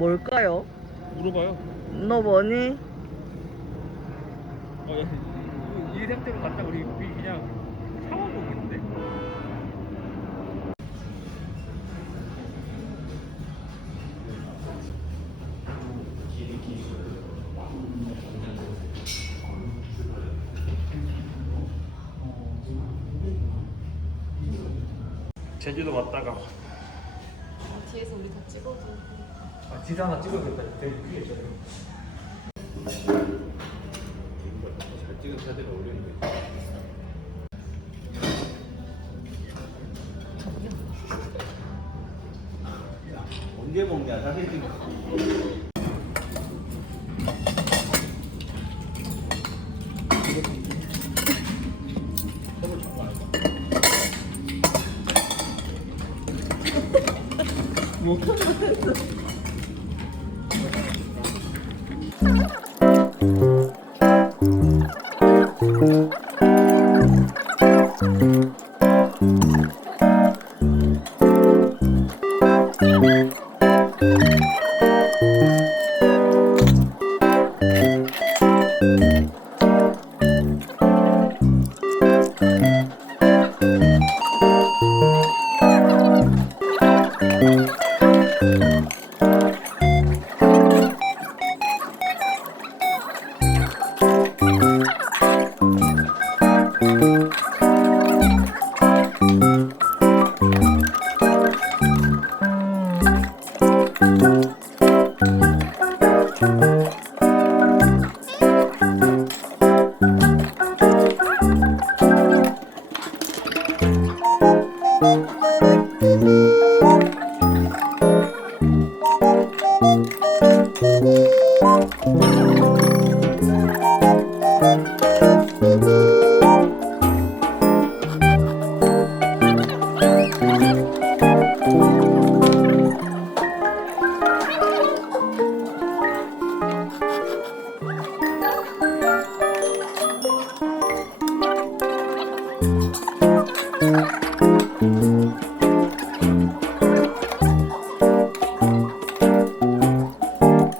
뭘까요? 물어봐요. 너 뭐니? 어, 야, 이, 이 상태로 갔다 우리 우리 그냥 샤워하고 오겠는데? 제주도 갔다가 뒤에서 우리 다 찍어줘. 아, 지사 하나 찍어야겠다. 되게 크게 줘. 잘 찍은 사진을 올리는 게. 언제 먹냐 사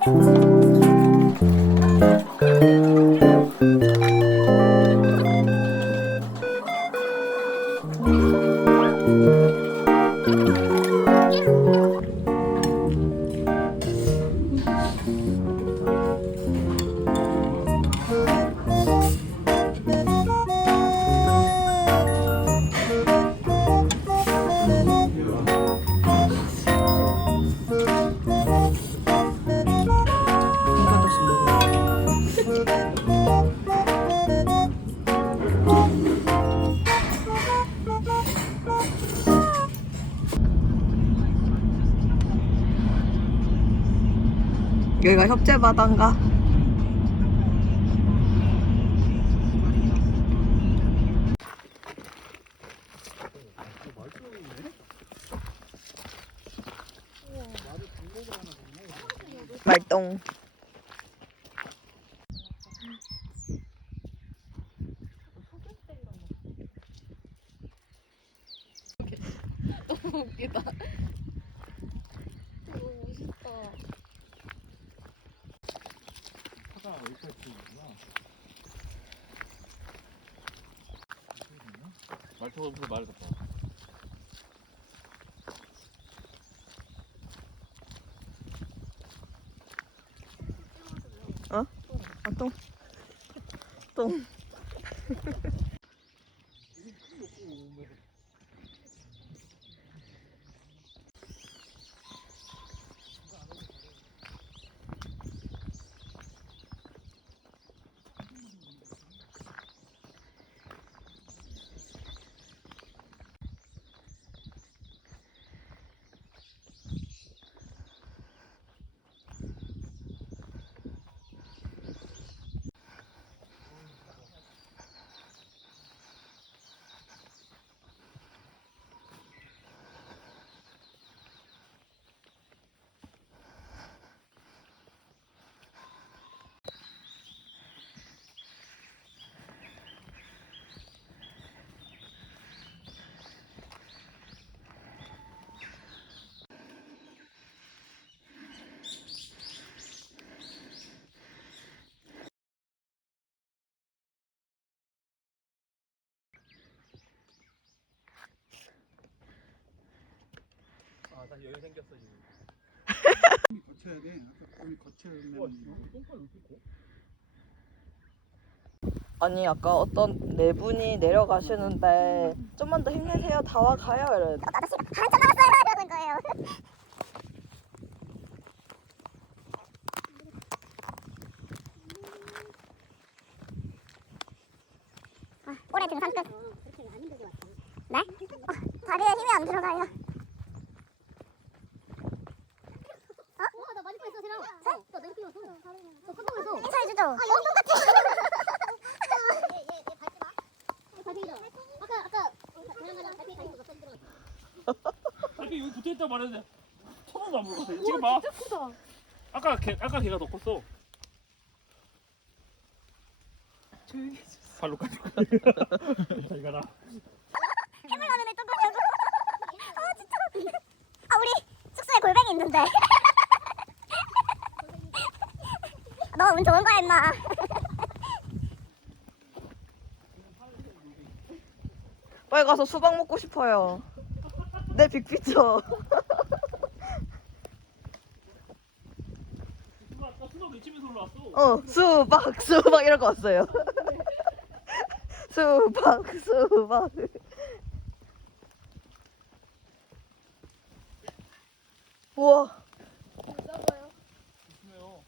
지금 여기가 협재바다인가? 말똥 웃기다. 너무 멋있다. 차가 여기까지 있구나. 말투가 무슨 말을 봐. 어? 아, 똥. 똥. 다시 여유 생겼어 지금. 거쳐야 돼. 아까 똥파를 왜 이렇게 커? 아니 아까 어떤 네 분이 내려가시는데 좀만 더 힘내세요 다 와 가요 이러는데 아저씨가 한참 남았어요 이러는 거예요. 아, 올해 등산 끝. 네? 어, 다리에 힘이 안 들어가요. 몇번 들어. 아니 여기 붙어 있다 말했는데 처음 안 물어봤어. 지금 봐. 진짜 크다. 아까 걔 아까 걔가 더 컸어. 조용히 해. 발로 가지고. 잘 가라. 해물 라면을 또 거냐고. 아 진짜. 아 우리 숙소에 골뱅이 있는데. 너 운 좋은 거야 임마. 빨리 가서 수박 먹고 싶어요 내 빅피처. 어 수박 수박 이런 거 왔어요 수박 수박 우와 조심해요.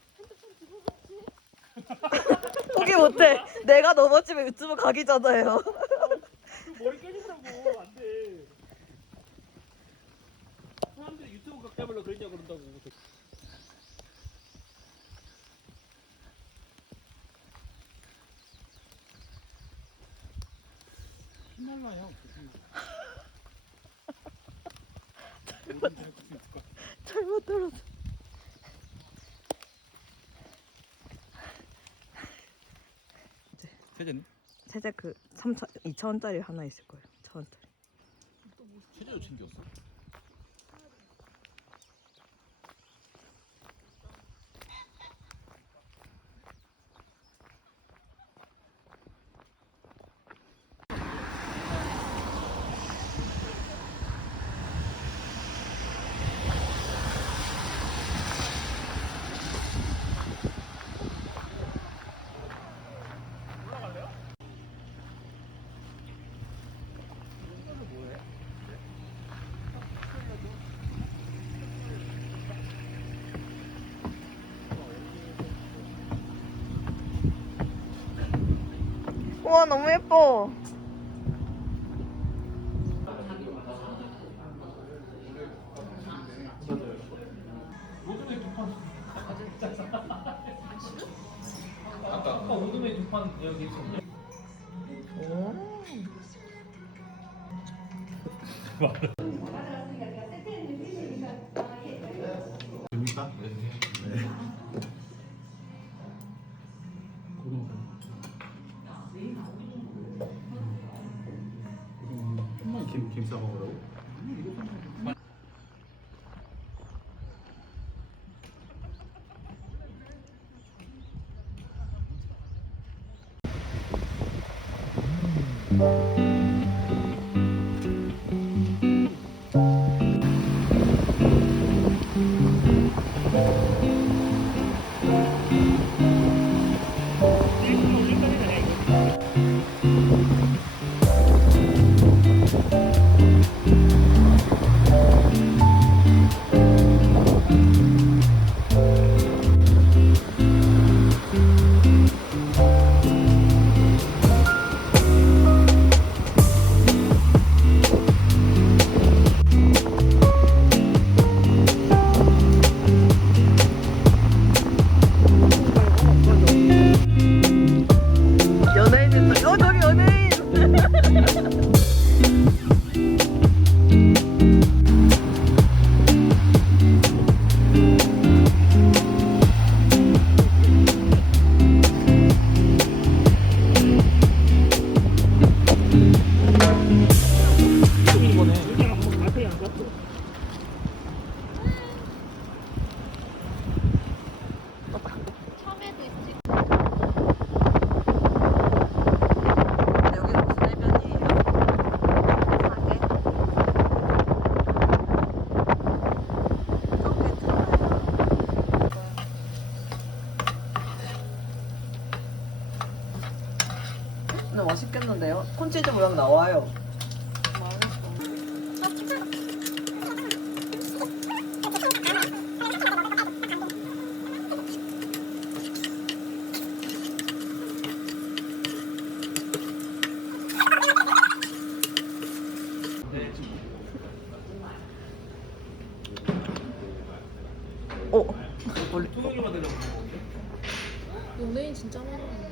포기 못해 내가 넘어지면 유튜브 각이잖아요 그 머리 깨진다고 안 돼. 사람들이 유튜브 각 잡으려 그러냐 그런다고. 힘날라요. 잘못 들었어 세제는? 세제 그 3천 2천 원짜리 하나 있을 거예요. 1천 원짜리. 세제도 챙겼어. 우와 너무 예뻐. 아까 오금에 두판 여기 있었네. 됩 Bye. 근데 맛있겠는데요? 콘치즈 모양 나와요. 어? 원래 연예인 진짜 많아.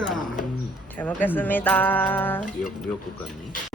먹자. 잘 먹겠습니다. 미역 미역국 같네.